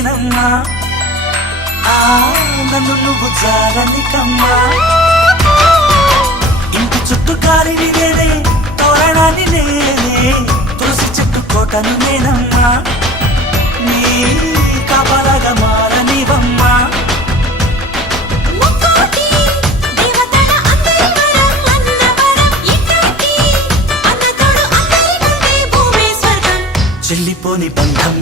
నేనమ్మా నన్ను నువ్వు జారనికమ్మా ఇంటి చుట్టూ కాలిని నేనే తోరణాన్ని నేనే తులసి చెట్టు కోటను నేనమ్మా నీ కాపలాగా మారనివమ్మా చెల్లిపోని బంధం